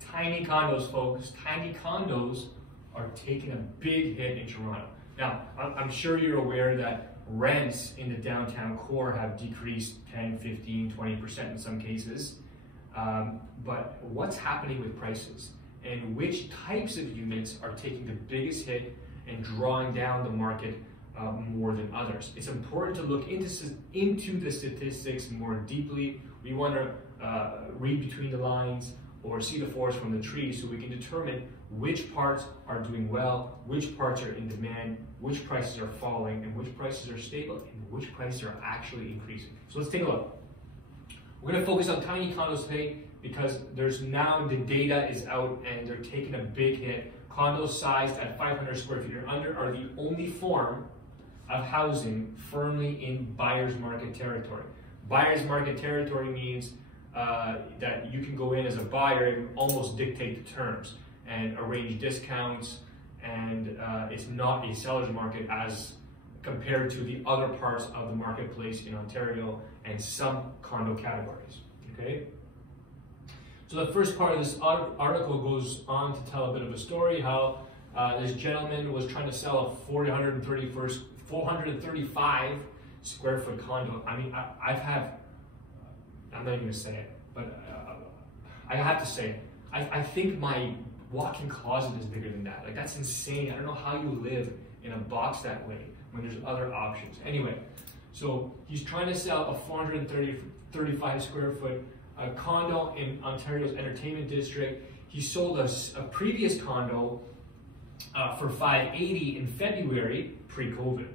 Tiny condos, folks. Tiny condos are taking a big hit in Toronto. Now, I'm sure you're aware that rents in the downtown core have decreased 10, 15, 20% in some cases. But what's happening with prices and which types of units are taking the biggest hit and drawing down the market more than others? It's important to look into the statistics more deeply. We want to read between the lines or see the forest from the trees so we can determine which parts are doing well, which parts are in demand, which prices are falling, and which prices are stable, and which prices are actually increasing. So let's take a look. We're going to focus on tiny condos today because there's now the data is out and they're taking a big hit. Condos sized at 500 square feet or under are the only form of housing firmly in buyer's market territory. Buyer's market territory means that you can go in as a buyer and almost dictate the terms and arrange discounts, and it's not a seller's market as compared to the other parts of the marketplace in Ontario and some condo categories, okay? So the first part of this article goes on to tell a bit of a story, how this gentleman was trying to sell a 435 square foot condo. I mean, I'm not even gonna say it, but I have to say it. I think my walk-in closet is bigger than that. Like, that's insane. I don't know how you live in a box that way when there's other options. Anyway, so he's trying to sell a 435 square foot condo in Ontario's entertainment district. He sold us a previous condo for $580 in February, pre-COVID.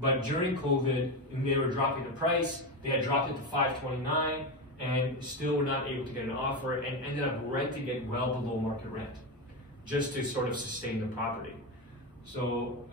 But during COVID, they were dropping the price. They had dropped it to $529 and still were not able to get an offer and ended up renting it well below market rent just to sort of sustain the property. So,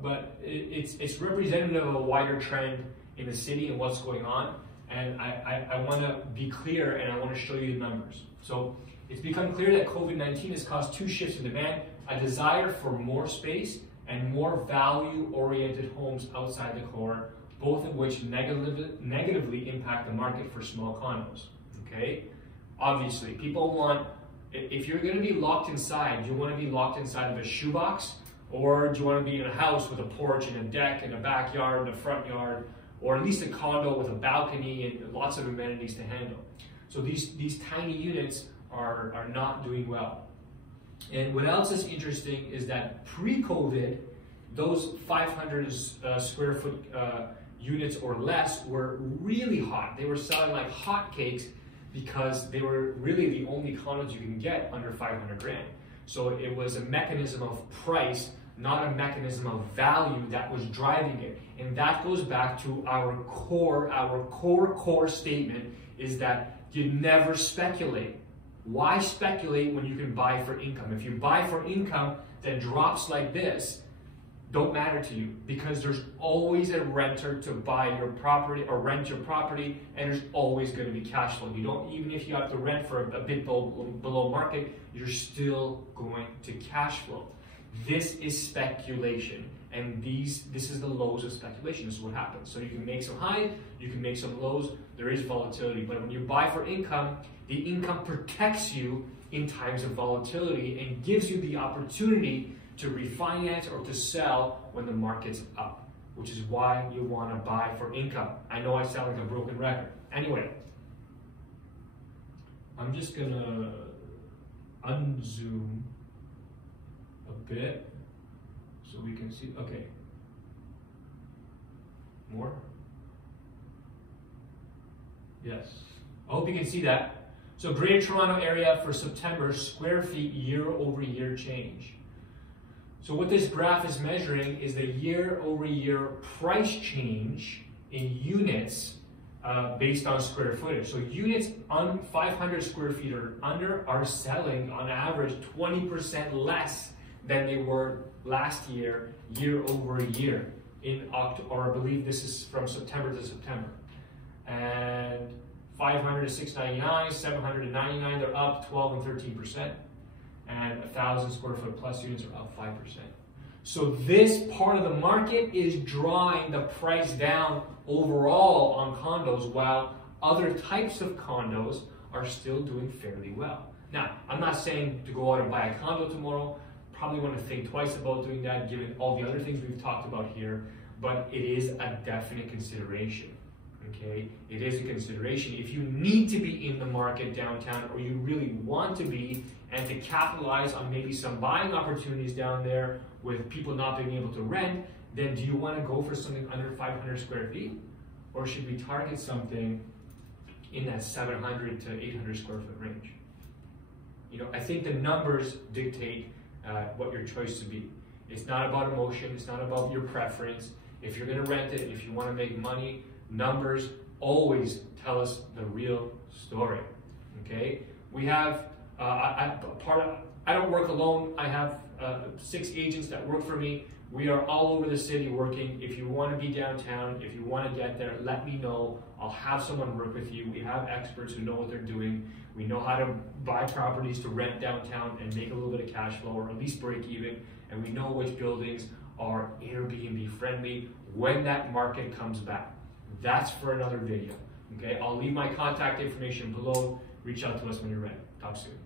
but it's representative of a wider trend in the city and what's going on. And I want to be clear and I want to show you the numbers. So it's become clear that COVID-19 has caused two shifts in demand: a desire for more space and more value-oriented homes outside the core, both of which negatively impact the market for small condos, okay? Obviously, people want, if you're gonna be locked inside, do you wanna be locked inside of a shoebox? Or do you wanna be in a house with a porch and a deck and a backyard and a front yard, or at least a condo with a balcony and lots of amenities to handle? So these tiny units are not doing well. And what else is interesting is that pre-COVID, those 500 square foot units or less were really hot. They were selling like hotcakes because they were really the only condos you can get under 500 grand. So it was a mechanism of price, not a mechanism of value that was driving it. And that goes back to our core statement is that you never speculate. Why speculate when you can buy for income? If you buy for income that drops like this, don't matter to you, because there's always a renter to buy your property or rent your property, and there's always going to be cash flow. You don't, even if you have to rent for a bit below market, you're still going to cash flow. This is speculation, and this is the lows of speculation. This is what happens. So you can make some highs, you can make some lows. There is volatility, but when you buy for income, the income protects you in times of volatility and gives you the opportunity to refinance or to sell when the market's up, which is why you want to buy for income. I know I sound like a broken record. Anyway, I'm just gonna unzoom a bit so we can see. Okay, more? Yes, I hope you can see that. So Greater Toronto Area for September, square feet year-over-year change. So what this graph is measuring is the year-over-year price change in units based on square footage. So units on 500 square feet or under are selling on average 20% less than they were last year, year-over-year in October, or I believe this is from September to September. And 500 to 699, 700 to 99, they're up 12 and 13%. And 1,000 square foot plus units are up 5%. So this part of the market is drawing the price down overall on condos, while other types of condos are still doing fairly well. Now, I'm not saying to go out and buy a condo tomorrow. Probably want to think twice about doing that given all the other things we've talked about here, but it is a definite consideration, okay? It is a consideration. If you need to be in the market downtown, or you really want to be, and to capitalize on maybe some buying opportunities down there with people not being able to rent, then do you want to go for something under 500 square feet? Or should we target something in that 700 to 800 square foot range? You know, I think the numbers dictate what your choice to be. It's not about emotion, it's not about your preference. If you're gonna rent it, if you wanna make money, numbers always tell us the real story, okay? We have, I don't work alone. I have 6 agents that work for me. We are all over the city working. If you want to be downtown, if you want to get there, let me know. I'll have someone work with you. We have experts who know what they're doing. We know how to buy properties to rent downtown and make a little bit of cash flow, or at least break even. And we know which buildings are Airbnb friendly when that market comes back. That's for another video. Okay, I'll leave my contact information below. Reach out to us when you're ready. Talk soon.